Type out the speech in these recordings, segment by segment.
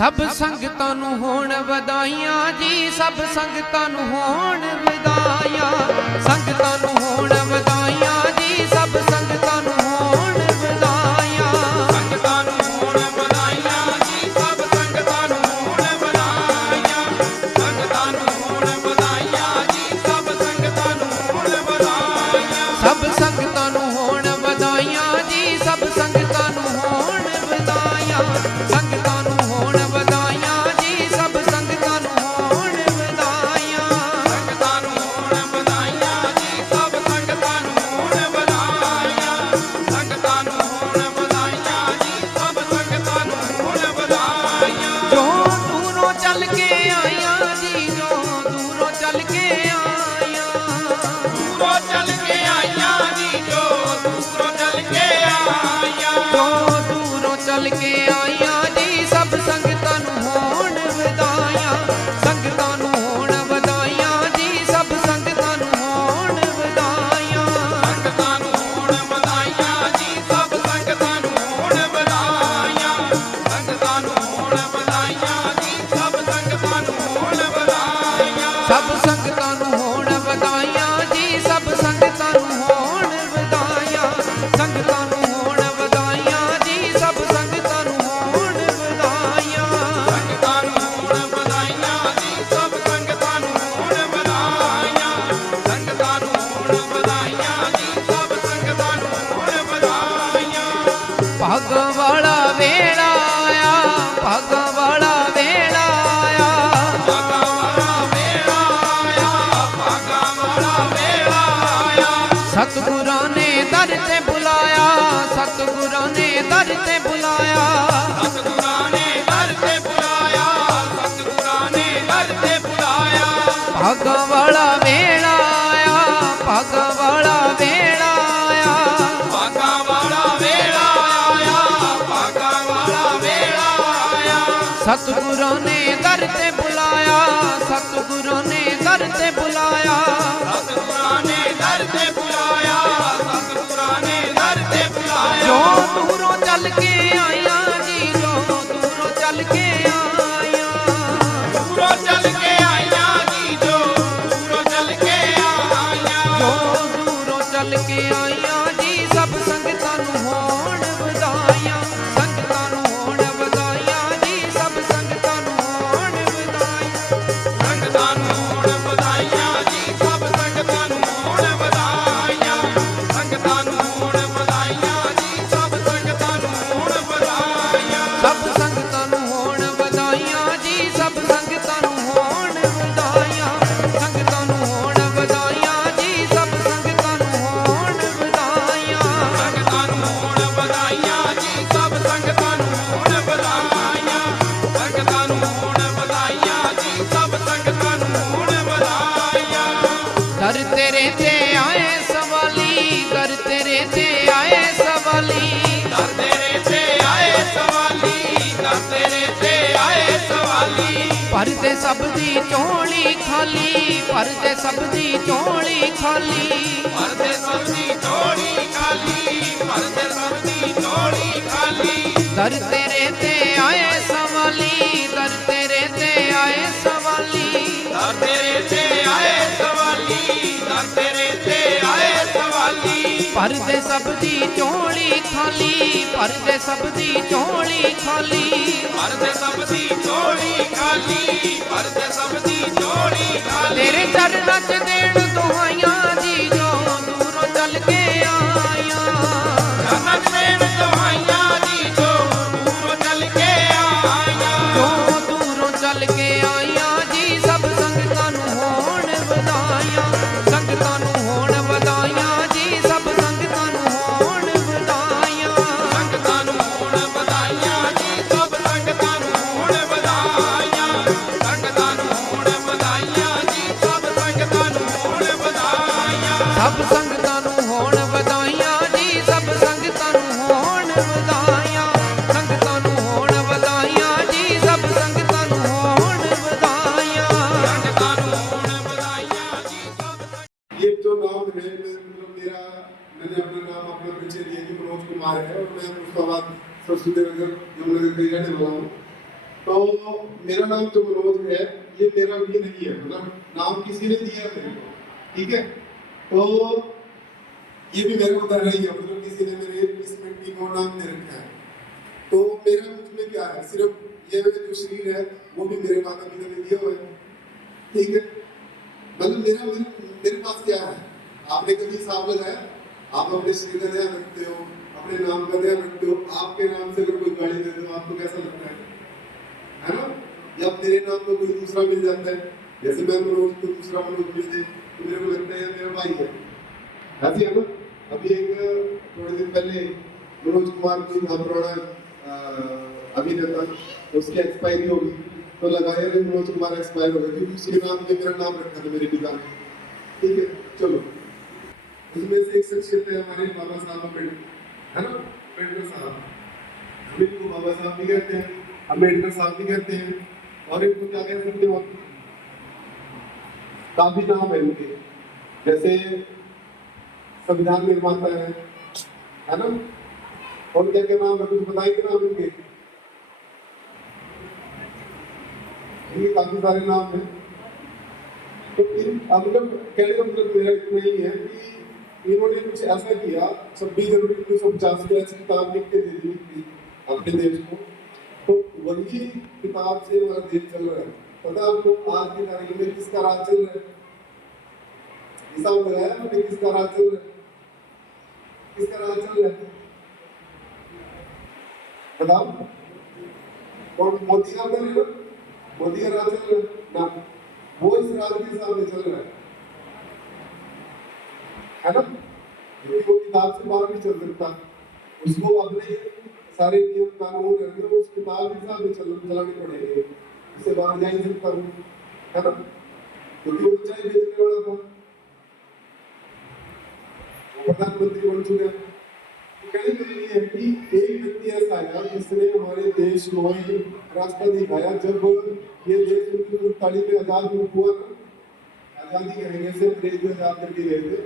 सब संगतां नूं होण वधाइयां जी, सब संगतां नूं होण वधाइयां, संगतां नूं होण वधाइयां जी, सब संगतां नूं होण वधाइयां, संगतां नूं होण वधाइयां जी, सब संगतां नूं होण वधाइयां, संगतां नूं होण वधाइयां जी, सब संगतां नूं होण वधाइयां, सब संगतां नूं होण वधाइयां जी, सब संगतां नूं होण वधाइयां, संगतां नूं होण वधाइयां जी, सब संगतां नूं होण वधाइयां, संगतां नूं होण वधाइयां जी, सब संगतां नूं होण वधाइयां, संगतां नूं होण वधाइयां जी, सब संगतां नूं होण वधाइयां। जो दूरों चल के आया जी, जो दूरों चल के आया, दूरों चल के आइयां जी, जो दूरों चल के आइयां, जो दूरों चल के आया जी, सब संगतां नूं होण वधाइयां, संगतां नूं होण वधाइयां जी, सब संगतां नूं होण वधाइयां, संगतां नूं होण वधाइयां जी, सब संगतां नूं होण वधाइयां, संगतां नूं होण वधाइयां जी, सब संगतां नूं होण वधाइयां, सब संगतां नूं होण वधाइयां जी, सब संगतां नूं होण वधाइयां, संगतां नूं होण वधाइयां जी, सब संगतां नूं होण वधाइयां, संगतां नूं होण वधाइयां जी, सब संगतां नूं होण वधाइयां, संगतां नूं होण वधाइयां जी, सब संगतां नूं होण वधाइयां। भागां वाला वेला आया, भागां वाला वेला आया, भागां वाला वेला आया, भागां वाला वेला आया, सतगुरां ने दर ते बुलाया, सतगुरां ने दर ते बुलाया, सतगुरां ने दर ते बुलाया, सतगुरां ने दर ते बुलाया, भागां वाला वेला आया, भागां वाला वेला आया, भागां वाला वेला आया, भागां वाला वेला आया, सतगुरां ने दर ते बुलाया, सतगुरां ने दर ते बुलाया, सतगुरां ने दर ते बुलाया, सतगुरां ने दर ते बुलाया। जो दूरों चल के आया जी, जो दूरों चल के आया, दूरों चल के आइयां जी, जो दूरों चल के आइयां, जो दूरों चल के आया जी, सब संगतां नूं होण वधाइयां, संगतां नूं होण वधाइयां जी, सब संगतां नूं होण वधाइयां, संगतां नूं होण वधाइयां जी, सब संगतां नूं होण वधाइयां, संगतां नूं होण वधाइयां जी, सब संगतां नूं होण वधाइयां, सब संगतां नूं होण वधाइयां जी, सब संगतां नूं होण वधाइयां, संगतां नूं होण वधाइयां जी, सब संगतां नूं होण वधाइयां, संगतां नूं होण वधाइयां जी, सब संगतां नूं होण वधाइयां, संगतां नूं होण वधाइयां जी, सब संगतां नूं होण वधाइयां। दर तेरे ते आए सवाली, दर तेरे ते आए सवाली, दर तेरे ते आए सवाली, दर तेरे ते आए सवाली, भर दे सब दी झोली खाली, भर दे सब दी झोली खाली, भर दे सब दी झोली खाली, भर दे सब दी झोली खाली, दर तेरे ते आए सवाली, दर तेरे ते आए सवाली, दर तेरे ते आए सवाली, दर तेरे ते आए सवाली, भर दे सब दी झोली खाली, भर दे सब दी झोली खाली, भर दे सब दी झोली खाली, भर दे सब दी झोली खाली, तेरे चरनां च देण दुहाइयां जी, जो दूरों चल के आया, जनम देण दुहाइयां जी, जो दूरों चल के आइयां, जो दूरों चल के आया जी, सब संगतां नूं होण वधाइयां, संगतां नूं होण वधाइयां जी, सब संगतां नूं होण वधाइयां, संगतां नूं होण वधाइयां जी, सब संगतां नूं होण वधाइयां, संगतां नूं होण वधाइयां जी, सब संगतां नूं होण वधाइयां, सब संगतां नूं होण वधाइयां जी, सब संगतां नूं होण वधाइयां, संगतां नूं होण वधाइयां जी, सब संगतां नूं होण वधाइयां, संगतां नूं होण वधाइयां जी, सब ये जो नाम है मतलब मेरा, मैंने अपना नाम अपना परिचय दिया कि मनोज कुमार है और मैं मुस्ताबाद सरस्वती नगर यमुनानगर का रहने वाला हूँ। तो मेरा नाम जो मनोज है, ये मेरा भी नहीं है, मतलब नाम किसी ने दिया है मेरे को, ठीक है। तो ये भी मेरे को दर रही है, मतलब किसी ने मेरे इस मिट्टी को नाम दे रखा है। तो मेरा मुझ में क्या है, सिर्फ ये जो शरीर है वो भी मेरे माता पिता ने दिया हुआ है, ठीक है। मतलब मेरे पास क्या है, आपने कभी हिसाब लगाया? आप अपने शरीर का ध्यान रखते हो, अपने नाम का ध्यान रखते हो, आपके नाम से अगर कोई गाली दे दो आपको कैसा लगता है ना? या मेरे नाम को कोई दूसरा मिल जाता है, जैसे मैं मनोज को दूसरा मनोज मिल जाए तो मेरे को लगता है मेरा भाई है, ऐसे है ना। अभी एक थोड़े दिन पहले मनोज कुमार कोई था पुराना अभिनेता, उसकी एक्सपायरी होगी तो लगाया रे मनोज कुमार एक्सपायर हो गया, क्योंकि उसके नाम पे मेरा नाम रखा था मेरे पिता ने, ठीक है। चलो, उसमें से एक शख्सियत है हमारे बाबा साहब अम्बेडकर, है ना, अम्बेडकर साहब, हम इनको बाबा साहब भी कहते हैं, अम्बेडकर साहब भी कहते हैं, और इनको क्या कह सकते हो, काफी नाम है इनके, जैसे संविधान निर्माता है ना, और क्या क्या नाम है कुछ बताएंगे नाम इनके? ये काफी सारे नाम हैं। तो अब जब कहने का मतलब मेरा इतना ही है कि इन्होंने कुछ ऐसा किया, 26 जनवरी 1950 की ऐसी किताब लिख के दे दी थी अपने देश को, तो वही किताब से हमारा देश चल रहा है। पता आपको आज की तारीख में किसका राज चल रहा है? हिसाब लगाया आपने किसका राज चल रहा है? किसका राज चल रहा है बताओ? और मोदी का कर रहे, मोदी का राज चल रहा है ना, वो इस राज के हिसाब से चल रहा है ना, क्योंकि वो किताब से बाहर नहीं चल सकता, उसको अपने सारे नियम कानून रहते हैं, उस किताब के हिसाब से चलाने पड़ेंगे, इससे बाहर जा ही सकता हूँ, है ना, क्योंकि वो चाय बेचने वाला था, प्रधानमंत्री बन चुके हैं। कहने के लिए है कि एक व्यक्ति ऐसा आया जिसने हमारे देश को रास्ता दिखाया। जब ये देश 1947 में आजाद हुआ ना, आजादी करेंगे से अंग्रेज में आजाद करके गए थे,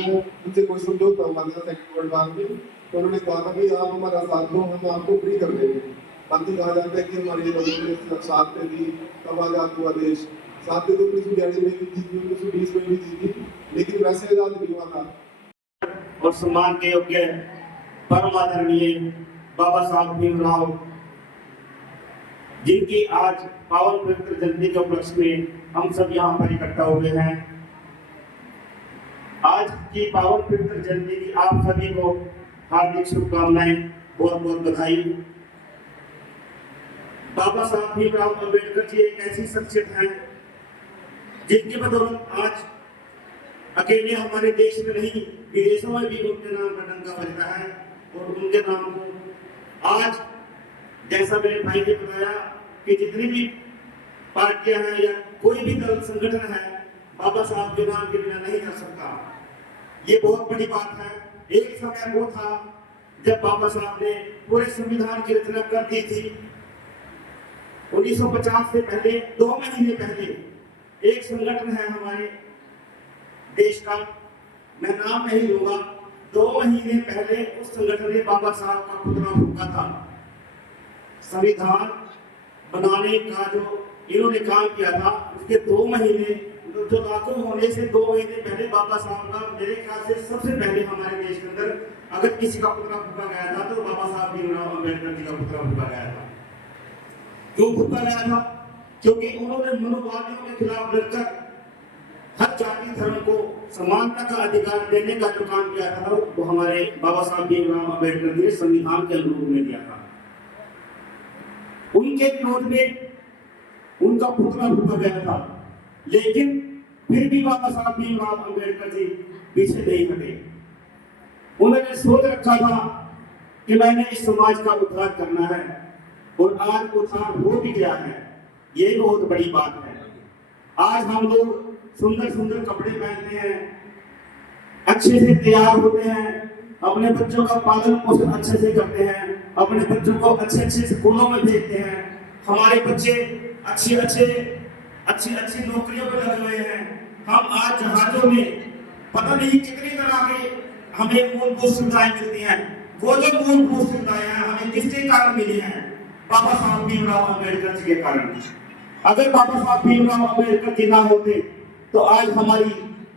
वो उनसे कोई समझौता हुआ था सेकंड वर्ल्ड वॉर में, तो उन्होंने कहा था कि आप हमारा साथ दो, हम आपको फ्री कर देंगे। बाकी कहा जाता है कि हमारे साथ में भी कब आजाद हुआ देश, साथ में तो 1942 में भी दी थी, 1920 में भी दी थी, लेकिन वैसे आजाद नहीं हुआ था। और सम्मान के योग्य परम आदरणीय बाबा साहब भीमराव, जिनकी आज पावन पवित्र जयंती के उपलक्ष्य में हम सब यहाँ पर इकट्ठा हुए हैं। आज की पावन पवित्र जयंती की आप सभी को हार्दिक शुभकामनाएं, बहुत बहुत बधाई। बाबा साहब भीमराव अम्बेडकर जी एक ऐसी शख्सियत हैं जिनकी बदौलत आज अकेले हमारे देश में नहीं, विदेशों में भी उनके नाम का डंका बजता है, और उनके नाम को आज, जैसा मेरे भाई ने बताया कि जितनी भी पार्टियां हैं या कोई भी दल संगठन है, बाबा साहब के नाम के बिना नहीं कर सकता। ये बहुत बड़ी बात है। एक समय वो था जब बाबा साहब ने पूरे संविधान की रचना कर दी थी। 1950 से पहले 2 महीने पहले एक संगठन है हमारे देश का, मैं नाम नहीं लूंगा, 2 महीने पहले उस संगठन ने बाबा साहब का पुतला फूंका था। संविधान बनाने का जो इन्होंने काम किया था, उसके 2 महीने जो लागू होने से 2 महीने पहले बाबा साहब का, मेरे ख्याल से सबसे पहले हमारे देश के अंदर अगर किसी का पुतला फूंका गया था तो बाबा साहब भीमराव अम्बेडकर जी का पुतला फूंका गया था। क्यों फूंका गया था? क्योंकि उन्होंने मनुवादियों के खिलाफ लड़कर हर जाति धर्म को समानता का अधिकार देने का जो काम किया था, वो हमारे बाबा साहब भीमराव अम्बेडकर जी ने संविधान के अनुरूप में दिया था। उनके विरोध में उनका पुतला फूंका गया था, लेकिन फिर भी बाबा साहब भीमराव अम्बेडकर जी पीछे नहीं हटे। उन्होंने सोच रखा था कि मैंने इस समाज का उद्धार करना है, और आज उद्धार हो भी गया है। ये बहुत बड़ी बात है। आज हम लोग सुंदर सुंदर कपड़े पहनते हैं, अच्छे से तैयार होते हैं, अपने बच्चों का पालन पोषण अच्छे से करते हैं, अपने बच्चों को अच्छे अच्छे स्कूलों में भेजते हैं। हमारे बच्चे अच्छी अच्छी नौकरियों पर लगे हुए हैं। हम आज जहाजों में पता नहीं कितनी तरह के हमें मूलभूत सुविधाएं मिलती हैं। वो जो मूलभूत सुविधाएं हैं हमें किसके कारण मिली हैं? बाबा साहब भीमराव अम्बेडकर जी के कारण। अगर बाबा साहब भीमराव अम्बेडकर जी ना होते तो आज हमारी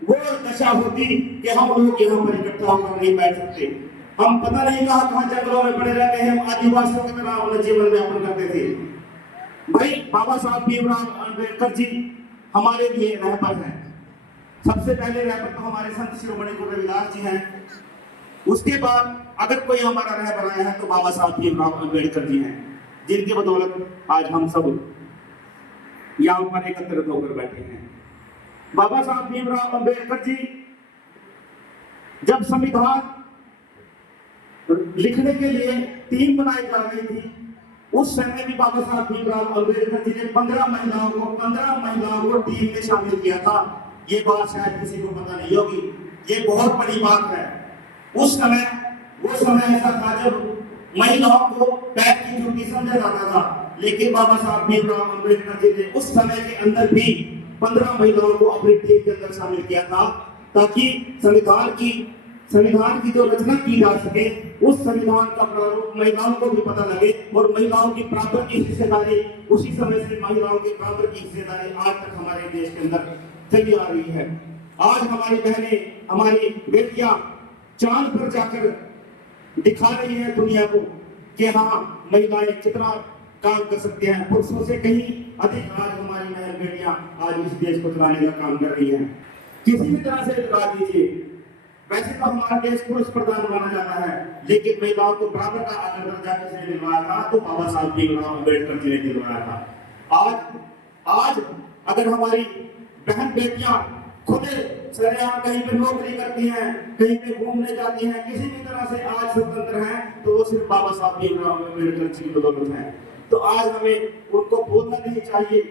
वो दशा होती कि हम लोग यहाँ पर इकट्ठा होकर नहीं बैठ सकते। हम पता नहीं कहाँ जंगलों में पड़े रहते हैं, हम आदिवासियों की तरह अपना जीवन यापन करते थे। भाई बाबा साहब भीमराव अम्बेडकर जी हमारे लिए रहबर हैं। सबसे पहले रहबर तो हमारे संत शिरोमणि गुरु रविदास जी हैं। उसके बाद अगर कोई हमारा रहबर आया है तो बाबा साहब भीमराव अम्बेडकर जी हैं, जिनकी बदौलत आज हम सब यहाँ पर एकत्रित होकर बैठे हैं। बाबा साहब भीमराव अम्बेडकर जी जब संविधान लिखने के लिए टीम बनाई जा रही थी, उस समय भी बाबा साहब भीमराव अम्बेडकर जी ने 15 महिलाओं को टीम में शामिल किया था। ये बात शायद किसी को पता नहीं होगी, ये बहुत बड़ी बात है। उस समय वो समय ऐसा था जब महिलाओं को पैर की चुटकी समझा जाता था, लेकिन बाबा साहब भीमराव अम्बेडकर जी ने उस समय के अंदर भी 15 महिलाओं को अपनी टीम के अंदर शामिल किया था, ताकि संविधान की जो रचना की जा सके, उस संविधान का प्रारूप महिलाओं को भी पता लगे और महिलाओं की बराबर की हिस्सेदारी, उसी समय से महिलाओं की बराबर की हिस्सेदारी आज तक हमारे देश के अंदर चली आ रही है। आज हमारी बहनें, हमारी बेटियां चांद पर जाकर दिखा रही है दुनिया को कि हाँ महिलाएं कितना काम कर सकते हैं। पुरुषों से कहीं अधिक आज हमारी बहन बेटियां आज इस देश को चलाने का काम कर रही हैं। किसी भी तरह से लगा दीजिए, वैसे तो हमारा देश पुरुष प्रधान माना जाता है, लेकिन महिलाओं को बराबर का आदर दर्जा किसने दिलवाया था? तो बाबा साहब भीमराव अम्बेडकर जी ने दिलवाया था। आज अगर हमारी बहन बेटियां खुद सरेआम कहीं पे नौकरी करती हैं, कहीं पे घूमने जाती हैं, किसी भी तरह से आज स्वतंत्र हैं, तो वो सिर्फ बाबा साहब भीमराव अम्बेडकर जी की बदौलत है। तो आज हमें उनको भूलना नहीं चाहिए।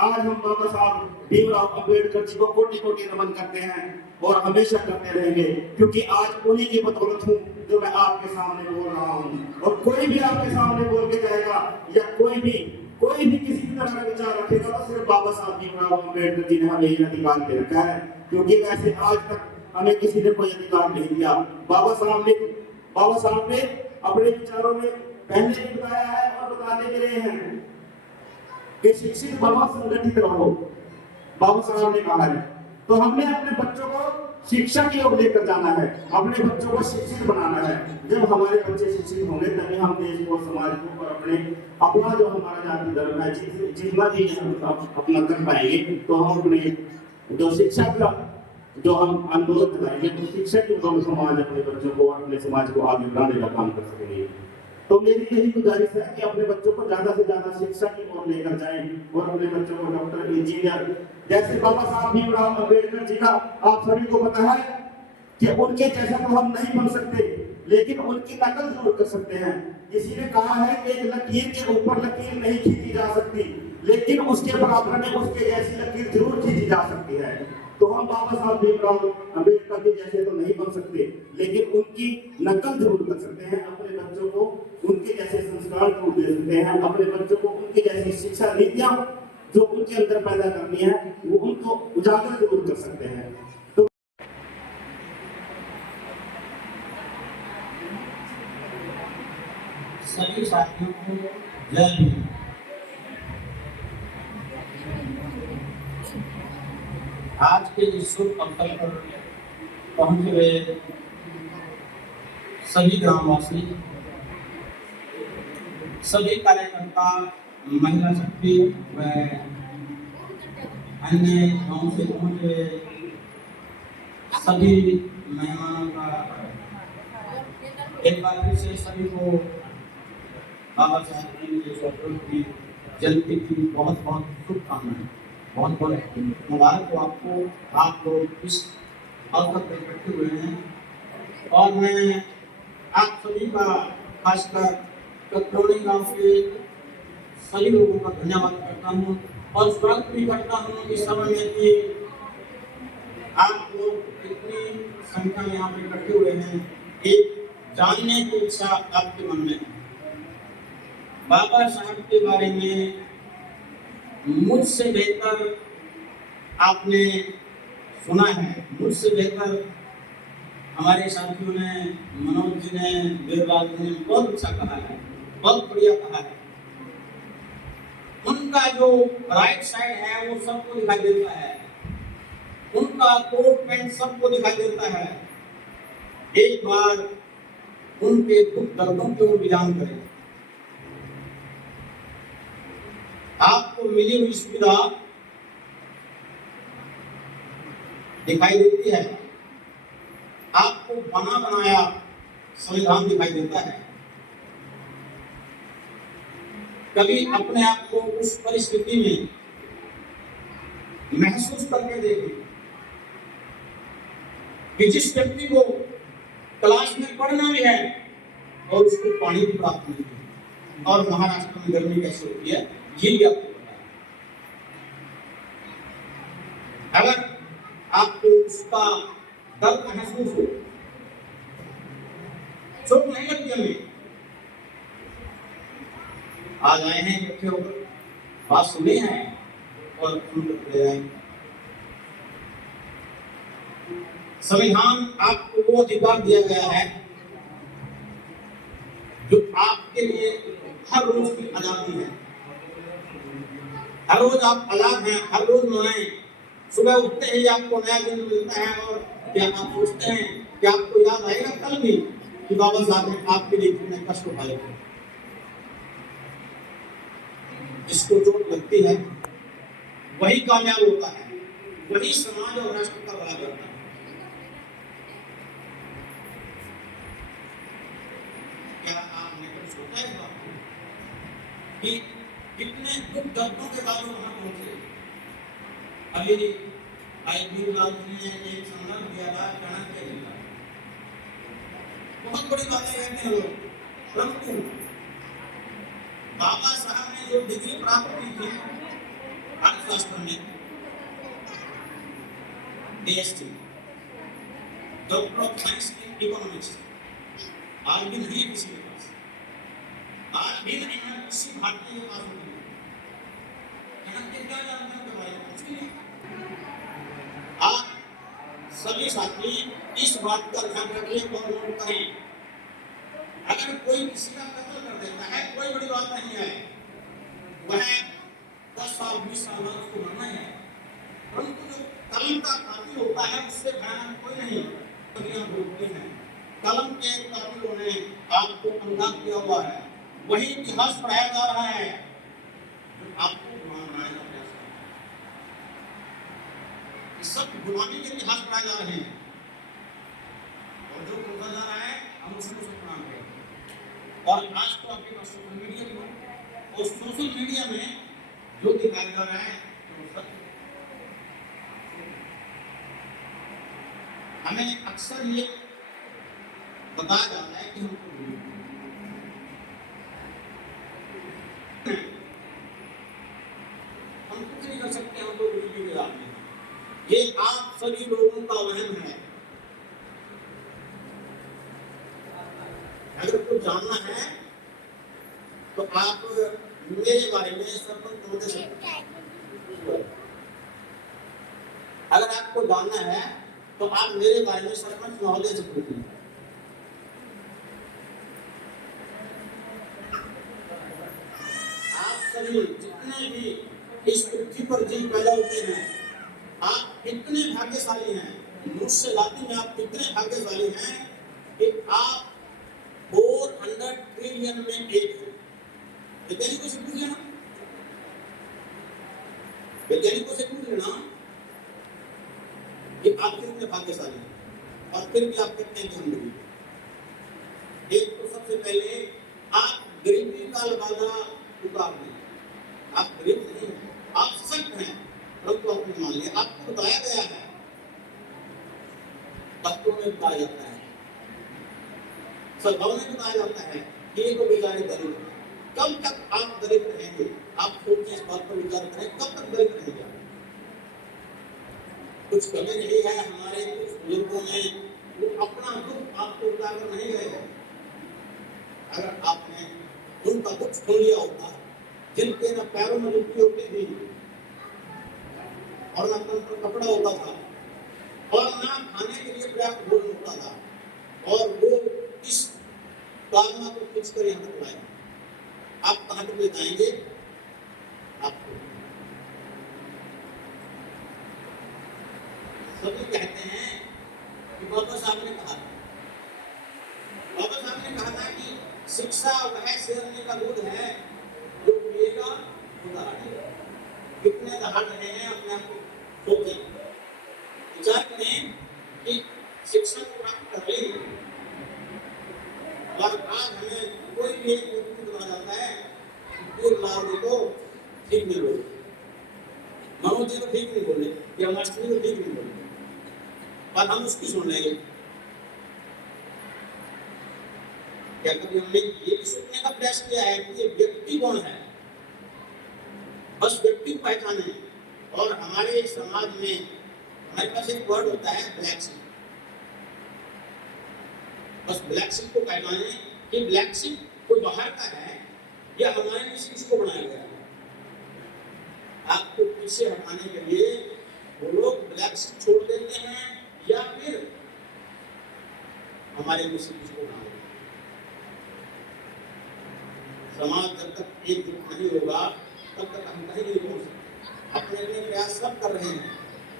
आज हम बाबा साहब भीमराव अम्बेडकर जी को कोटि कोटि नमन करते हैं और हमेशा करते रहेंगे, क्योंकि आज उन्हीं की बदौलत हूँ जो मैं आपके सामने बोल रहा हूँ। और कोई भी आपके सामने बोल के जाएगा या कोई भी किसी भी तरह का विचार रखेगा तो सिर्फ बाबा साहब भीमराव अम्बेडकर जी ने हमें ये अधिकार दे रखा है, क्योंकि वैसे आज तक हमें किसी ने कोई अधिकार नहीं दिया। बाबा साहब ने अपने विचारों में पहले भी बताया है और बताते भी रहे हैं कि शिक्षित बनो, संगठित रहो। बाबा साहब ने कहा है, तो हमने अपने बच्चों को शिक्षा की ओर लेकर जाना है, अपने बच्चों को शिक्षित बनाना है। जब हमारे बच्चे शिक्षित होंगे तभी हम देश को, समाज को और अपना जो हमारा जाति धर्म है जितना भी अपना कर पाएंगे, तो हम अपने जो शिक्षा का जो हम आंदोलन चलाएंगे तो शिक्षा की बदौलत समाज अपने बच्चों को और अपने समाज को आगे बढ़ाने का काम कर सकेंगे। तो मेरी यही गुजारिश है कि अपने बच्चों को ज्यादा से ज्यादा शिक्षा की ओर लेकर जाएं और अपने बच्चों को डॉक्टर, इंजीनियर, जैसे बाबा साहब भीमराव अम्बेडकर जी का आप सभी को पता है कि उनके जैसा तो हम नहीं बन सकते, लेकिन उनकी नकल जरूर कर सकते हैं। किसी ने कहा है कि एक लकीर के ऊपर लकीर नहीं खींची जा सकती, लेकिन उसके बराबर में उसके जैसी लकीर जरूर खींची जा सकती है। तो हम बाबा साहब भीमराव अम्बेडकर जी जैसे तो नहीं बन सकते, लेकिन उनकी नकल जरूर कर सकते हैं। अपने बच्चों को उनके जैसे संस्कार जरूर दे सकते हैं, अपने बच्चों को उनकी जैसी शिक्षा नीतियां जो उनके अंदर पैदा करनी है वो उनको उजागर जरूर कर सकते हैं। तो सभी साथियों को जय भीम। आज के इस शुभ अवसर पर पहुंचे हुए सभी ग्रामवासी, सभी कार्यकर्ता, महिला शक्ति व अन्य गांव से पहुंचे सभी मेहमानों का एक बार फिर से सभी को बाबा साहब की जयंती की बहुत बहुत शुभकामनाएं, बहुत बहुत मुबारक हो आपको। आप लोग इस अवसर पर इकट्ठे हुए हैं और मैं आप सभी का खासकर कटरौली गांव के सभी लोगों का धन्यवाद करता हूँ और स्वागत भी करता हूँ इस समय में कि आप लोग इतनी संख्या में यहाँ पर इकट्ठे हुए हैं। एक जानने की इच्छा आपके मन में है बाबा साहब के बारे में। मुझसे बेहतर आपने सुना है, मुझसे बेहतर हमारे साथियों ने, मनोज जी ने, वीरलाल जी ने बहुत अच्छा कहा है, बहुत बढ़िया कहा है। उनका जो राइट साइड है वो सबको दिखाई देता है, उनका कोट पैंट सबको दिखाई देता है। एक बार उनके दुख दर्दों की ओर विचार करें। आपको मिली हुई सुविधा दिखाई देती है, आपको बना बनाया संविधान दिखाई देता है। कभी अपने आप को उस परिस्थिति में महसूस करके देखें कि जिस व्यक्ति को क्लास में पढ़ना भी है और उसको पानी भी प्राप्त नहीं है, और महाराष्ट्र में गर्मी कैसे होती है ये भी आपको पता है। अगर आपको उसका दर्द महसूस हो, चोट नहीं लगती हमें, आज आए हैं इकट्ठे होकर, बात सुने हैं और ले आए। संविधान आपको वो अधिकार दिया गया है जो आपके लिए हर रोज की आजादी है। हर रोज आप आजाद हैं, हर रोज मनाएं। सुबह उठते ही आपको नया दिन मिलता है और क्या आप सोचते हैं कि आपको याद आएगा कल भी कि बाबा साहब ने आपके लिए कितने कष्ट उठाए थे। जिसको चोट लगती है वही कामयाब होता है, वही समाज और राष्ट्र का भला करता है। क्या आपने कभी सोचा है कि कितने दुख दर्दों के बाद वो वहां पहुंचे? अभी आईपी लाल ने एक संदर्भ दिया था चाणक्य जी का, बहुत बड़ी बातें कहते हैं लोग, परंतु बाबा साहब ने जो डिग्री प्राप्त की थी अर्थशास्त्र में, DST, doctor of science in economics, आज भी नहीं है किसी के पास, आज भी नहीं है किसी भारतीय के पास नहीं है। चाणक्य क्या जानते हैं बारे में? कुछ नहीं। आप सभी साथी इस बात का ध्यान रखिए और नोट करें, अगर कोई किसी का कत्ल कर देता है कोई बड़ी बात नहीं है, वह 10 साल 20 साल बाद उसको मरना है, परंतु जो कलम का कातिल होता है उससे भयानक कोई नहीं। दुनिया भोगती है, कलम के कातिलों ने आपको अंधा किया हुआ है, वही इतिहास पढ़ाया जा रहा है जो आपको गुलाम बनाने का प्रयास कर रहा है। सब गुलामी के इतिहास पढ़ाए जा रहे हैं और जो बोला जा रहा है हम उसको सब प्रणाम करें। और आज तो आपके पास सोशल मीडिया भी है और सोशल मीडिया में जो दिखाया जा रहा है तो सत्य। हमें अक्सर ये बताया जाता है कि हमको हम कुछ नहीं कर सकते, हम तो वीडियो के आदमी हैं। ये आप सभी लोगों का वहम है। अगर कुछ जानना है तो आप मेरे बारे में सरपंच महोदय से पूछिए। अगर आपको जानना है तो आप मेरे बारे में सरपंच महोदय से पूछिए। आप सभी जितने भी इस पृथ्वी पर जीव पैदा होते हैं, आप इतने भाग्यशाली हैं, मनुष्य जाति में आप इतने भाग्यशाली हैं कि आप 400 ट्रिलियन में एक है। वैज्ञानिकों से पूछ लेना, वैज्ञानिकों से पूछ लेना कि आप कितने भाग्यशाली हैं, और फिर भी आप कहते हैं कि हम गरीब। एक तो सबसे पहले आप गरीबी का लबादा उतार दें। आप गरीब नहीं हैं, आप सशक्त हैं, परंतु आपने मान लिया। आपको बताया गया है, तत्वों में बताया जाता है, सद्भाव में बताया जाता है कि ये तो बेचारे गरीब हैं। कब तक आप गरीब रहेंगे? आप सोचिए, इस बात पर विचार करें, कब तक गरीब रहेंगे? कुछ कमी नहीं है हमारे कुछ बुजुर्गों में, वो अपना दुख आपको उतारकर नहीं गए। अगर आपने उनका दुख सुन लिया होता, जिनके न पैरों में जुत्ती होती थी और न तन पर कपड़ा होता था और ना खाने के लिए पर्याप्त भोजन होता था, और वो इस कामना को खींच कर यहाँ तक लाए, आप कहाँ तक ले जाएंगे? आपको। सभी कहते हैं कि बाबा साहब ने कहा था कि शिक्षा वह शेरनी का दूध है जो पिएगा वो दहाड़ेगा। कितने दहाड़ रहे हैं अपने आप को सोचें, विचार करें कि शिक्षा को प्राप्त कर ली और आज हमें कोई भी एक व्यक्ति बता जाता है कि लाभ देखो ठीक नहीं बोले, मनोज जी को ठीक नहीं बोले या मास्टर जी को ठीक नहीं बोले, पर हम उसकी सुन लेंगे। क्या कभी हमने ये भी सोचने का प्रयास किया है कि ये व्यक्ति कौन है? बस व्यक्ति को पहचाने। और हमारे समाज में हमारे पास एक वर्ड होता है ब्लैक शिप। बस ब्लैक शिप को पहचाने कि ब्लैक शिप कोई बाहर का है या हमारे किसी किसी को बनाया गया है। आपको पीछे हटाने के लिए वो लोग ब्लैक शिप छोड़ देते हैं या फिर हमारे किसी किसी को बनाया। समाज जब तक एकजुट नहीं होगा तब तक हम कहीं नहीं पहुंच सकते। अपने अपने प्रयास सब कर रहे हैं,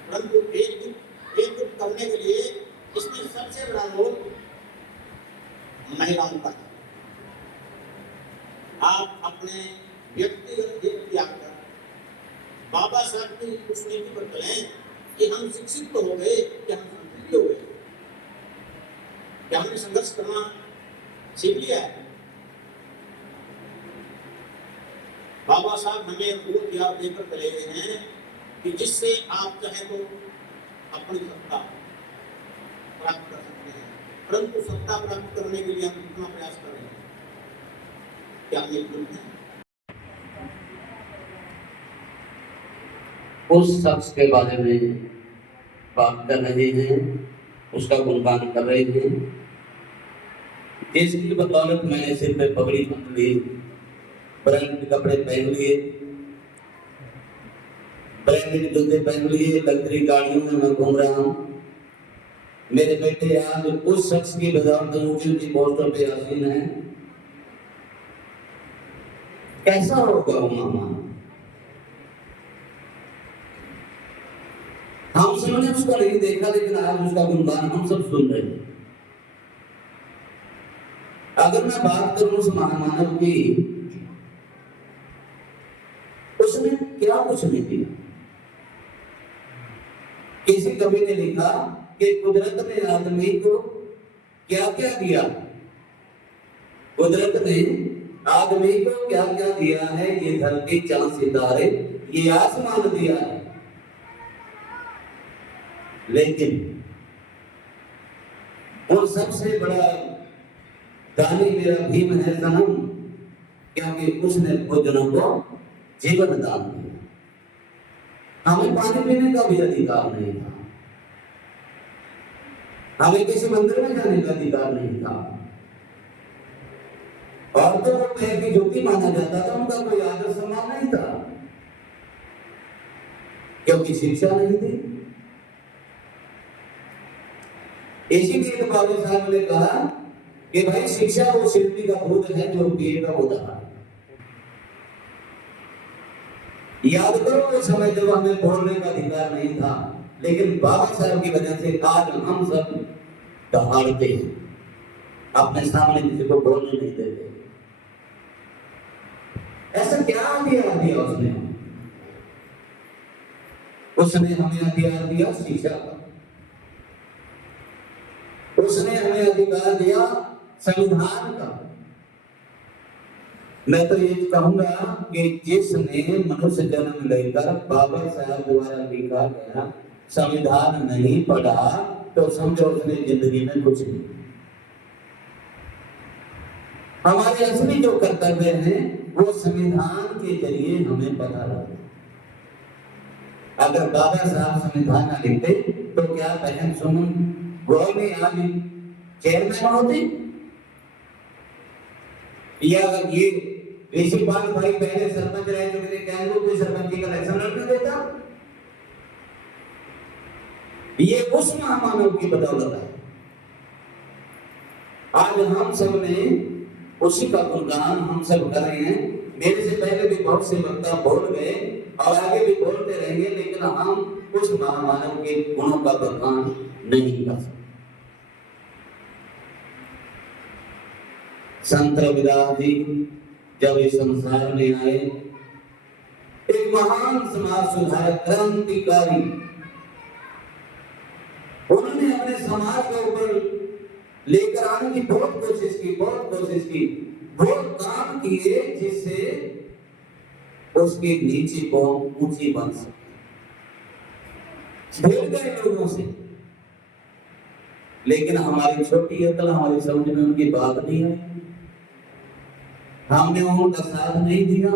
परंतु एकजुट करने के लिए इसमें सबसे बड़ा रोल महिलाओं का है। आप अपने व्यक्तिगत हित त्याग कर बाबा साहब की उस नीति पर चलें कि हम शिक्षित तो हो गए, कि हम संतुलित हो गए, क्या हमने संघर्ष करना सीख लिया है। बाबा साहब हमें वो त्याग देकर चले गए हैं कि जिससे आप चाहे तो अपनी सत्ता प्राप्त कर सकते हैं, परंतु सत्ता प्राप्त करने के लिए हम कितना प्रयास कर रहे हैं, क्या हम एकजुट हैं? उस शख्स के बारे में बात कर रहे हैं, उसका गुणगान कर रहे हैं जिसकी बदौलत मैंने सिर पे पगड़ी बांध ली, ब्रांडेड कपड़े पहन लिए, ब्रांडेड जूते पहन लिए, लग्जरी गाड़ियों में मैं घूम रहा हूँ। मेरे बेटे आज उस शख्स की बदौलत ऊंची ऊंची पोस्टों पे आसीन है। कैसा होगा वो मामा? हम सबने उसको नहीं देखा, लेकिन आज उसका गुणगान हम सब सुन रहे हैं। अगर मैं बात करूं उस महामानव की, उसने क्या कुछ नहीं दिया। किसी कवि ने लिखा कि कुदरत ने आदमी को क्या क्या दिया, कुदरत ने आदमी को क्या क्या दिया है, ये धरती चांद सितारे ये आसमान दिया है, लेकिन उन सबसे बड़ा दानी मेरा भीम है सनम, क्योंकि उसने भोजनों को जीवन दान दिया। हमें पानी पीने का भी अधिकार नहीं था, हमें किसी मंदिर में जाने का अधिकार नहीं था, और तो वो पैर की ज्योति माना जाता था, उनका कोई आदर सम्मान नहीं था, क्योंकि शिक्षा नहीं थी। इसीलिए तो बाबा साहब ने कहा कि भाई शिक्षा वो शिल्पी का दूध है जो पिएगा वो दहाड़ेगा। याद करो वो समय जब हमें बोलने का अधिकार नहीं था, लेकिन बाबा साहब की वजह से आज हम सब दहाड़ते हैं, अपने सामने किसी को बोलने नहीं देते। ऐसा क्या अधिकार दिया उसने? उसने हमें अधिकार दिया शिक्षा का, उसने हमें अधिकार दिया संविधान का। मैं तो ये कहूंगा कि जिसने मनुष्य जन्म लेकर बाबा साहब द्वारा लिखा गया संविधान नहीं पढ़ा तो समझो उसने जिंदगी में कुछ नहीं। हमारे असली जो कर्तव्य हैं वो संविधान के जरिए हमें पता लगा। अगर बाबा साहब संविधान न लिखते तो क्या बहन सुमन गोल में आज चेयरमैन होती, या ये ऋषिपाल भाई पहले सरपंच रह चुके थे, क्या वो कोई सरपंच का इलेक्शन लड़ने देता? ये उस महामानव की बदौलत है। आज हम सब ने उसी का गुणगान हम सब कर रहे हैं। मेरे से पहले भी बहुत से वक्ता बोल गए और आगे भी बोलते रहेंगे, लेकिन हम उस महामानव के गुणों का बखान नहीं कर सकते। संत रविदास जी जब इस संसार में आए, एक महान समाज सुधारक, क्रांतिकारी, उन्होंने अपने समाज के ऊपर लेकर आने की बहुत कोशिश की, वो काम किए जिससे उसके नीचे को ऊंची बन सके। भूल गए लोगों से, लेकिन हमारी छोटी अकल, हमारी समझ में उनकी बात नहीं आई, हमने उनका साथ नहीं दिया।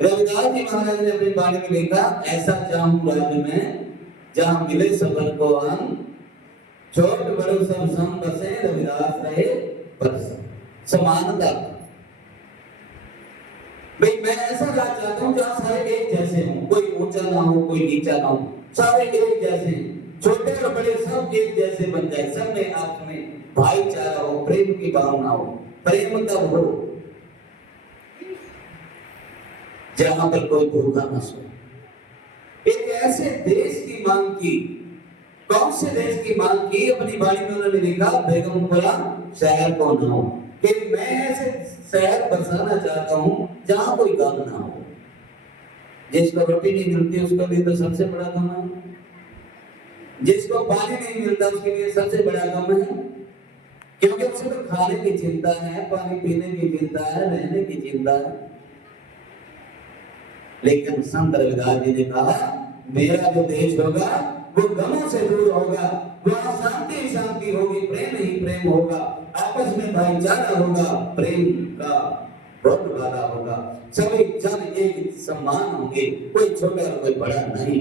रविदास जी महाराज ने अपनी वाणी में लिखा, ऐसा चाहूं राज्य में जहां मिले सबन को अन्न, छोट बड़े सब संग बसे, रविदास रहे बरस। समानता, भाई मैं ऐसा राज चाहता हूं जहां सारे एक जैसे हों, कोई ऊंचा ना हो, कोई नीचा ना हो, सारे एक जैसे, छोटे और बड़े सब एक जैसे बन जाए, सब में आपस में भाईचारा हो, प्रेम की भावना हो। प्रेम तब हो जहां पर कोई भूखा न सोए। एक ऐसे देश की मांग की, कौन से देश की मांग की? अपनी वाणी में उन्होंने लिखा, बेगमपुरा शहर को न हो, कि मैं ऐसे शहर बसाना चाहता हूं जहां कोई गम ना हो। जिसको रोटी नहीं मिलती उसके लिए तो सबसे बड़ा गम है, जिसको पानी नहीं मिलता उसके लिए सबसे बड़ा गम है, क्योंकि उसे तो खाने की चिंता है, पानी पीने की चिंता है, रहने की चिंता है। लेकिन संत रविदास जी ने कहा, मेरा जो देश होगा वो गमों से दूर होगा, वहां शांति ही शांति होगी, प्रेम ही प्रेम होगा, आपस में भाईचारा होगा, प्रेम का बोलबाला होगा, सभी जन एक समान होंगे, कोई छोटा और कोई बड़ा नहीं।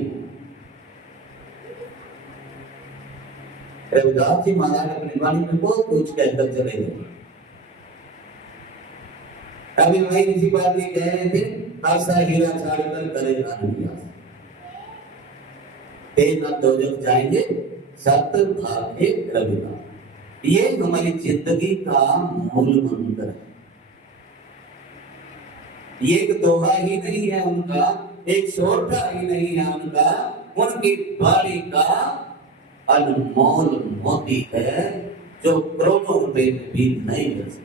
रविदास जी महाराज अपनी वाणी में बहुत कुछ कहकर चले गए। अभी वही इसी बात ये कह रहे थे, आशा हीरा छाड़कर करे आनंद आशा, न दोजख जाएंगे सत्य भाग्य रविदास। ये हमारी जिंदगी का मूल मंत्र है। ये एक दोहा ही नहीं है उनका, एक सोटा ही नहीं है उनका, उनकी वाणी का अनमोल मोती है जो करोड़ों रुपए में भी नहीं मिल सकता।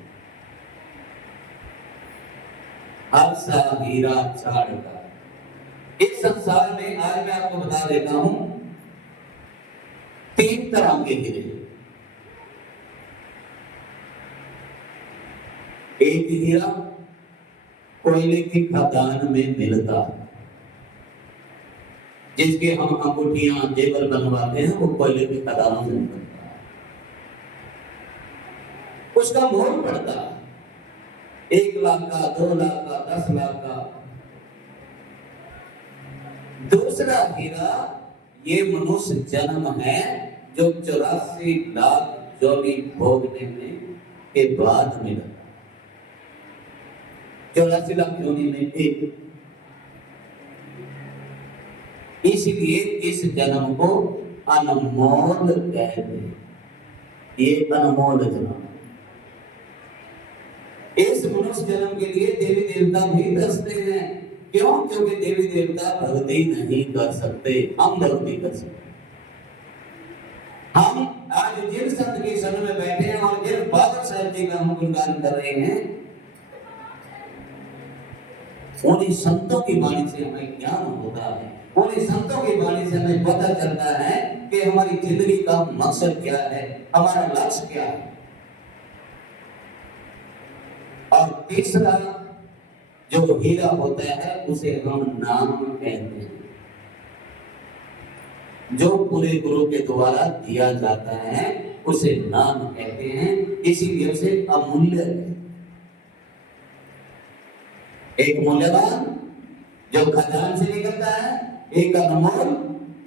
आशा हीरा छाड़कर, इस संसार में आज मैं आपको बता देता हूं, 3 तरह के हीरे। एक हीरा कोयले की खदान में मिलता है, जिसके हम अंगूठियां जेवर बनवाते हैं, वो कोयले की खदानों से निकलता है, उसका मोल पड़ता है 1 लाख का, 2 लाख का, 10 लाख का। दूसरा हीरा ये मनुष्य जन्म है जो 84 लाख जोनी भोगने में के बाद मिला। 84 लाख जोनी में एक, इसलिए इस जन्म को अनमोल कहते हैं। ये अनमोल जन्म, इस मनुष्य जन्म के लिए देवी देवता भी तरसते हैं। क्यों? क्योंकि देवी देवता भक्ति नहीं कर सकते, हम भक्ति कर सकते। हम आज जिन संत के शरण में बैठे हैं और जिन बाबा साहब जी का हम गुणगान कर रहे हैं, उन्हीं संतों की वाणी से हमें ज्ञान होता है, उन्हीं संतों की वाणी से हमें पता चलता है कि हमारी जिंदगी का मकसद क्या है, हमारा लक्ष्य क्या है। और तीसरा जो हीरा होता है उसे हम नाम कहते हैं, जो पूरे गुरु के द्वारा दिया जाता है उसे नाम कहते हैं, इसीलिए उसे अमूल्य है। एक मूल्यवान जो खजान से निकलता है, एक अनमोल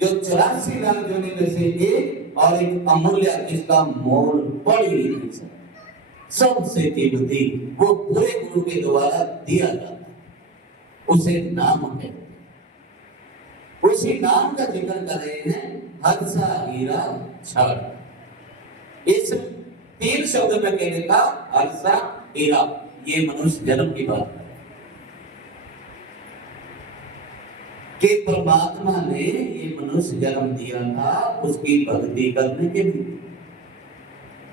जो 84 लाख जोनी में से एक, और एक अमूल्य जिसका मोल पड़ ही नहीं सकता। सबसे कीमती वो पूरे गुरु के द्वारा दिया जाता है, उसे नाम कहते हैं। उसी नाम का जिक्र कर रहे हैं, हर्षा हीरा छाड़। इस 3 शब्द में कहने का हर्षा हीरा, ये मनुष्य जन्म की बात है कि परमात्मा ने ये मनुष्य जन्म दिया था उसकी भक्ति करने के लिए,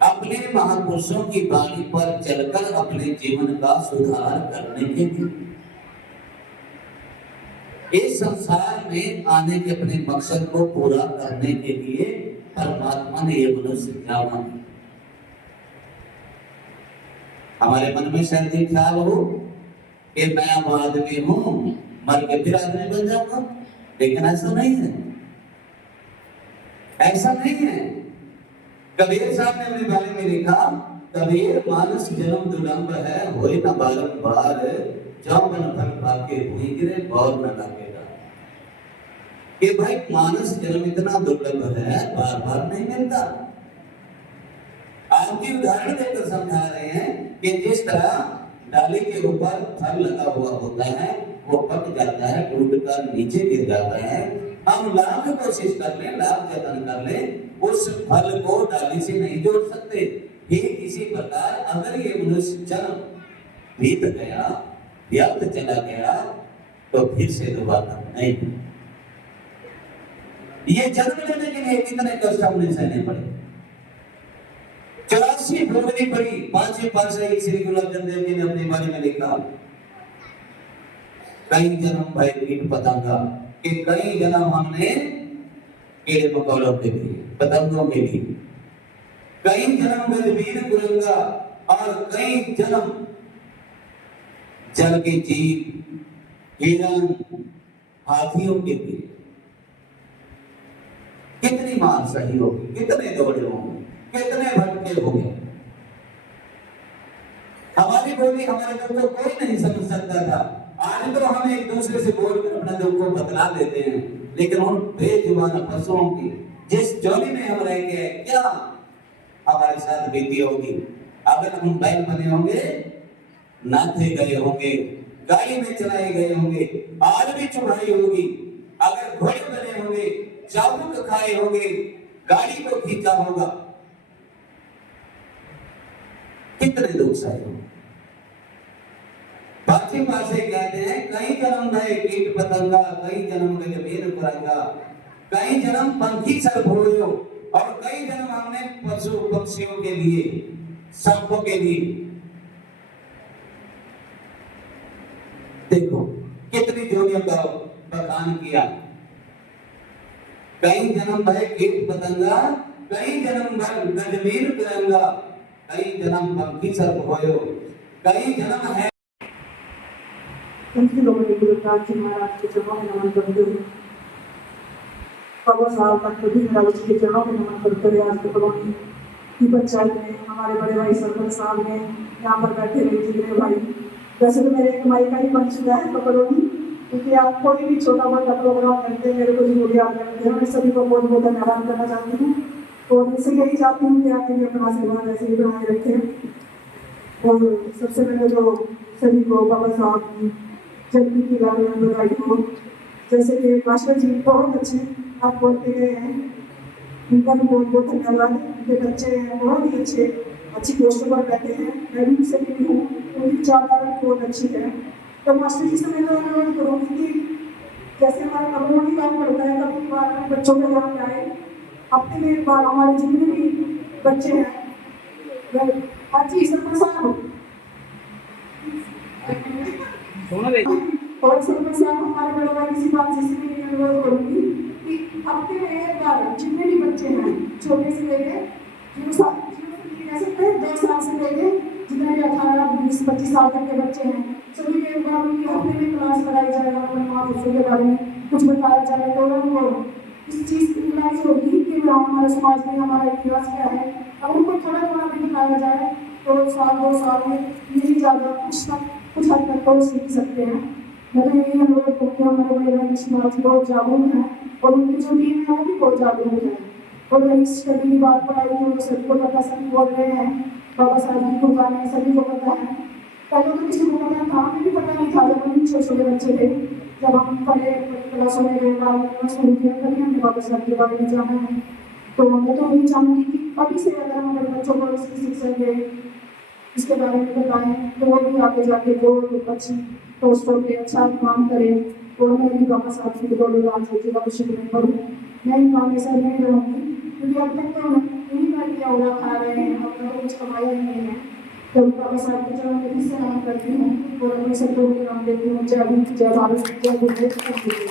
अपने महापुरुषों की वाणी पर चलकर अपने जीवन का सुधार करने के लिए, इस संसार में आने के अपने मकसद को पूरा करने के लिए परमात्मा ने ये मनुष्य जन्म दिया। हमारे मन में शायद ये ख्याल हो कि मैं अब आदमी हूं, मर के फिर आदमी बन जाऊंगा, लेकिन ऐसा नहीं है, ऐसा नहीं है। कबीर साहब ने अपने बारे में लिखा, कबीर मानस जन्म दुर्लभ है, होए न बारंबार, जाओ मन फल पाके हुई गिरे और न लगेगा। कि भाई मानस जन्म इतना दुर्लभ है, बार बार नहीं मिलता। आपकी उदाहरण देकर समझा रहे हैं कि जिस तरह डाली के ऊपर फल लगा हुआ होता है, वो पक जाता है, टूट कर नीचे गिर जाता है। हम लाख कोशिश कर लें, लाख जतन कर लें, उस फल को डाली से नहीं जोड़ सकते। ठीक इसी प्रकार अगर ये मनुष्य जन्म बीत गया, व्यर्थ चला गया, तो फिर से दोबारा नहीं। ये जन्म लेने के लिए कितने कष्ट हमने सहने पड़े। 84 भोगनी पड़ी। 5वें पातशाही श्री गुरु अर्जन देव जी ने अपने बारे में लिखा, कई जन्म भय कीट पतंगा, कि कई जन्म हमने कीड़े मकोड़ों के लिए, पतंगों के लिए, कई जन्म गजबीर कुरंगा, और कई जन्म जल के जीव, हिरण, हाथियों के लिए। कितनी मार सही होगी, कितने दौड़े होंगे, कितने भटके होंगे। हमारी बोली हमारे दुख को कोई नहीं समझ सकता था। आज तो हम एक दूसरे से बोलकर अपने दुख को बतला देते हैं, लेकिन उन बेजुबान पशुओं की जिस जोली में हम रह गए, क्या हमारे साथ बीती होगी। अगर हम बैल बने होंगे, नाथे गए होंगे, गाड़ी में चलाए गए होंगे, आज भी चुराई होगी। अगर घोड़े बने होंगे, चाबुक खाए होंगे, गाड़ी को खींचा होगा, कितने दुख सहे होंगे। पांचवी पासे कहते हैं, कई जन्म गए कीट पतंगा, कई जन्म गए जमीन कुरंगा, कई जन्म पंखी सर भोयो, और कई जन्म हमने पशु पक्षियों के लिए, सांपों के लिए। देखो कितनी जोड़ियों का बखान किया। कई जन्म भय कीट पतंगा, कई जन्म गजमीन कुरंगा, कई जन्म पंखी सर भोयो, कई जन्म है। संत लोगों ने गुरुदास जी महाराज के चरणों में नमन करते हुए, बाबा साहब का प्रति महाराज के चरणों में नमन करते हुए, आज के कॉलोनी की पंचायत में हमारे बड़े भाई सरपंच साहब ने यहाँ पर बैठे हुए जितने भाई, वैसे तो मेरे कमाई का ही बन चुका है कॉलोनी, क्योंकि आप कोई भी छोटा मोटा प्रोग्राम करते हैं मेरे को जरूर याद करते हैं। मैं सभी को बहुत बहुत धन्यवाद करना चाहती हूँ, और इससे यही चाहती हूँ कि आप अपना आशीर्वाद ऐसे ही बनाए रखें। और सबसे पहले तो सभी को बाबा साहब की जयंती की बधाई हो। जैसे कि मास्टर जी बहुत अच्छे आप बोलते गए हैं, उनका भी बहुत बहुत धन्यवाद। उनके बच्चे हैं बहुत ही अच्छी पोस्टों पर बैठे हैं, मैं भी उनसे मिली हूँ, उनकी विचारधारा बहुत अच्छी है। तो मास्टर जी से मैं अनुरोध करूँगी कि जैसे हमारा कम्युनिटी काम करता है, कभी बार बच्चों के यहाँ पे आए, हफ्ते में एक बार हमारे जितने भी बच्चे हैं, हर चीज और सरपंच साहब हमारे बड़े भाई किसी बात जिसमें अनुरोध करूंगी कि हफ्ते में एक बार जितने भी बच्चे हैं, छोटे से लेके कह सकते हैं 2 साल से लेके जितने भी 18, 20, 25 साल तक के बच्चे हैं, सभी को एक बार उनकी हफ्ते में क्लास लगाई जाए, अपने महापुरुषों के बारे में कुछ बताया जाए, तो उनको इस चीज़ की रियलाइज होगी कि हमारे समाज में हमारा इतिहास क्या है। अब उनको थोड़ा थोड़ा भी दिखाया जाए तो 1-2 साल में यही ज़्यादा कुछ हद तक तो सीख सकते हैं। मैं तो यही अनुरोध करती हूँ, हमारे बड़े भाई समाज बहुत जागरूक हैं, और उनकी जो टीम है वो भी बहुत जागरूक है। और रही स्टडी की बात पढ़ाई की, तो सबको पता, सभी बोल रहे हैं, बाबा साहब जी को जाने सभी को पता है। पहले तो किसी को पता था, हमें भी पता नहीं था जब हम छोटे बच्चे थे, जब हम पढ़े क्लासों में शुरू किया तभी हमने बाबा साहब के बारे में जाना है। तो मैं तो यही चाहूँगी कि अभी से अगर हम अपने बच्चों को इसकी शिक्षा दें, इसके बारे में बताएं, तो वो भी आगे जाके जो अच्छी पोस्टों पे अच्छा काम करे। और मैं भी बाबा साहब की बलिदान सोची भविष्य में करूँ। मैं इन काम में ऐसा नहीं रहूँगी, क्योंकि अब तक तो हम इन्हीं का किया हुआ खा रहे हैं, अपना तो कुछ कमाया ही नहीं है। तो बाबा साहब के चरणों में फिर से नमन करती हूँ और अपने सबको भी नाम देती हूँ। जय हिंद, जय भारत, जय गुरुदेव।